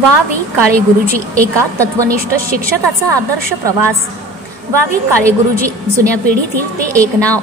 वा.वी. काळे गुरुजी, एका तत्वनिष्ठ शिक्षकाचा आदर्श प्रवास. वा.वी. काळे गुरुजी जुन्या पिढीतील ते एक नाव,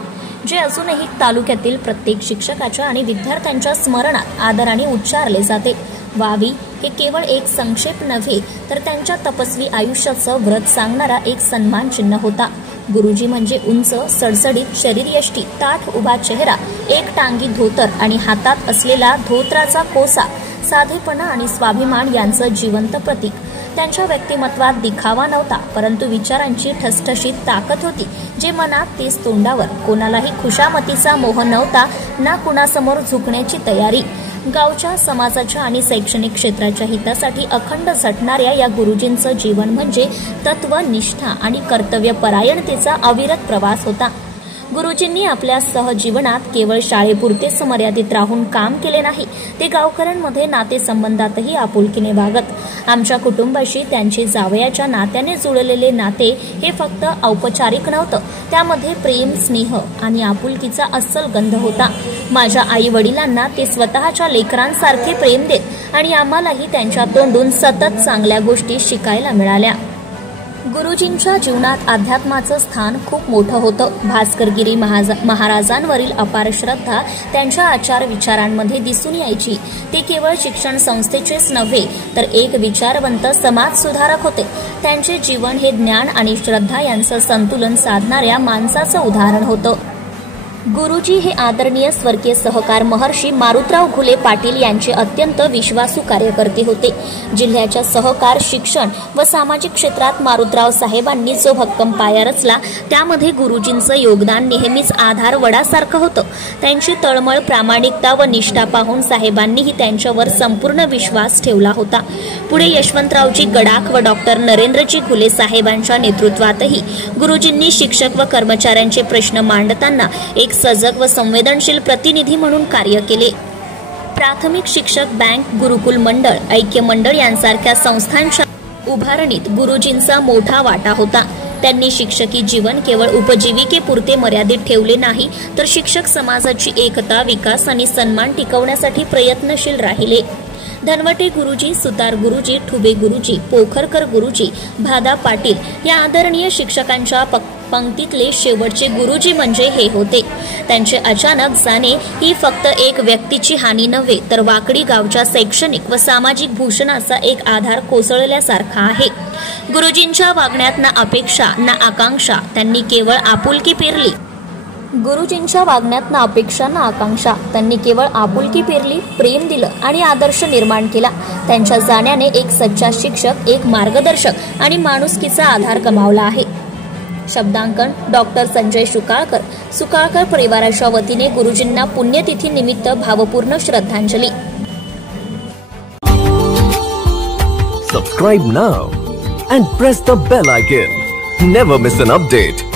जे अजूनही तालुक्यातील प्रत्येक शिक्षकाच्या आणि विद्यार्थ्यांच्या स्मरणात आदराने उच्चारले जाते. वा.वी. हे केवळ एक संक्षेप नव्हे, तर त्यांच्या तपस्वी आयुष्याचं व्रत सांगणारा एक सन्मान चिन्ह होता. गुरुजी म्हणजे उंच, सडसडीत शरीरयष्टी, ताठ उभा चेहरा, एक टांगी धोतर आणि हातात असलेला धोत्राचा कोसा, साधेपणा आणि स्वाभिमान यांचं जिवंत प्रतीक. त्यांच्या व्यक्तिमत्वात दिखावा नव्हता, परंतु विचारांची ठसठशीत ताकद होती, जे मनात तेच तोंडावर. कोणालाही खुशामतीचा मोह नव्हता, ना कुणासमोर झुकण्याची तयारी. गावच्या, समाजाच्या आणि शैक्षणिक क्षेत्राच्या हितासाठी अखंड झटणाऱ्या या गुरुजींचं जीवन म्हणजे तत्व, निष्ठा आणि कर्तव्यपरायणतेचा अविरत प्रवास होता. गुरुजींनी आपल्या सहजीवनात केवळ शाळेपुरतेच मर्यादित राहून काम केले नाही, ते गावकऱ्यांमध्ये नातेसंबंधातही आपुलकीने वागत. आमच्या कुटुंबाशी त्यांचे जावयाच्या नात्याने जुळलेले नाते हे फक्त औपचारिक नव्हतं, त्यामध्ये प्रेम, स्नेह आणि आपुलकीचा अस्सल गंध होता. माझ्या आई वडिलांना ते स्वतःच्या लेकरांसारखे प्रेम देत आणि आम्हालाही त्यांच्या तोंडून सतत चांगल्या गोष्टी शिकायला मिळाल्या. गुरुजींच्या जीवनात अध्यात्माचं स्थान खूप मोठं होतं. भास्करगिरी महाराजांवरील अपार श्रद्धा त्यांच्या आचार विचारांमध्ये दिसून यायची. ते केवळ शिक्षण संस्थेचेच नव्हे, तर एक विचारवंत समाज सुधारक होते. त्यांचे जीवन हे ज्ञान आणि श्रद्धा यांचं संतुलन साधणाऱ्या माणसाचं उदाहरण होतं. गुरुजी हे आदरणीय स्वर्गीय सहकार महर्षी मारुतराव घुले पाटील यांचे अत्यंत विश्वासू कार्यकर्ते होते. जिल्ह्याच्या सहकार, शिक्षण व सामाजिक क्षेत्रात मारुतराव साहेबांनी जो भक्कम पाया रचला, त्यामध्ये गुरुजींचं योगदान नेहमीच आधार वडासारखं होतं. त्यांची तळमळ, प्रामाणिकता व निष्ठा पाहून साहेबांनीही त्यांच्यावर संपूर्ण विश्वास ठेवला होता. पुढे यशवंतरावजी गडाख व डॉक्टर नरेंद्रजी घुले साहेबांच्या नेतृत्वातही गुरुजींनी शिक्षक व कर्मचाऱ्यांचे प्रश्न मांडताना एक सजग व संवेदनशील प्रतिनिधी म्हणून कार्य केले. प्राथमिक शिक्षक बँक, गुरुकुल मंडळ, ऐक्य मंडळ यांसारख्या संस्थांच्या उभारणीत गुरुजींचा मोठा वाटा होता. त्यांनी शिक्षकी जीवन केवळ उपजीविकेपुरते मर्यादित ठेवले नाही, तर शिक्षक समाजाची एकता, विकास आणि सन्मान टिकवण्यासाठी प्रयत्नशील राहिले. धनवटे गुरुजी, सुतार गुरुजी, ठुबे गुरुजी, पोखरकर गुरुजी, भादा पाटील या आदरणीय शिक्षकांच्या पंक्तीतले शेवटचे गुरुजी म्हणजे हे होते. त्यांचे अचानक जाणे ही फक्त एक व्यक्तीची हानी नव्हे, तर वाकडी गावच्या शैक्षणिक व सामाजिक भूषणाचा एक आधार कोसळल्यासारखा आहे. गुरुजींच्या वागण्यात ना अपेक्षा ना आकांक्षा, त्यांनी केवळ आपुलकी पेरली. गुरुजींच्या वागण्यात ना अपेक्षा ना आकांक्षा, त्यांनी केवळ आपुलकी पेरली, प्रेम दिलं आणि आदर्श निर्माण केला. त्यांच्या जाण्याने एक सच्चा शिक्षक, एक मार्गदर्शक आणि माणुसकीचा आधार गमावला आहे. शब्दांकन डॉक्टर संजय सुकाळकर. सुकाळकर परिवाराच्या वतीने गुरुजींना पुण्यतिथी निमित्त भावपूर्ण श्रद्धांजली. Subscribe now and press the bell icon. Never miss an update.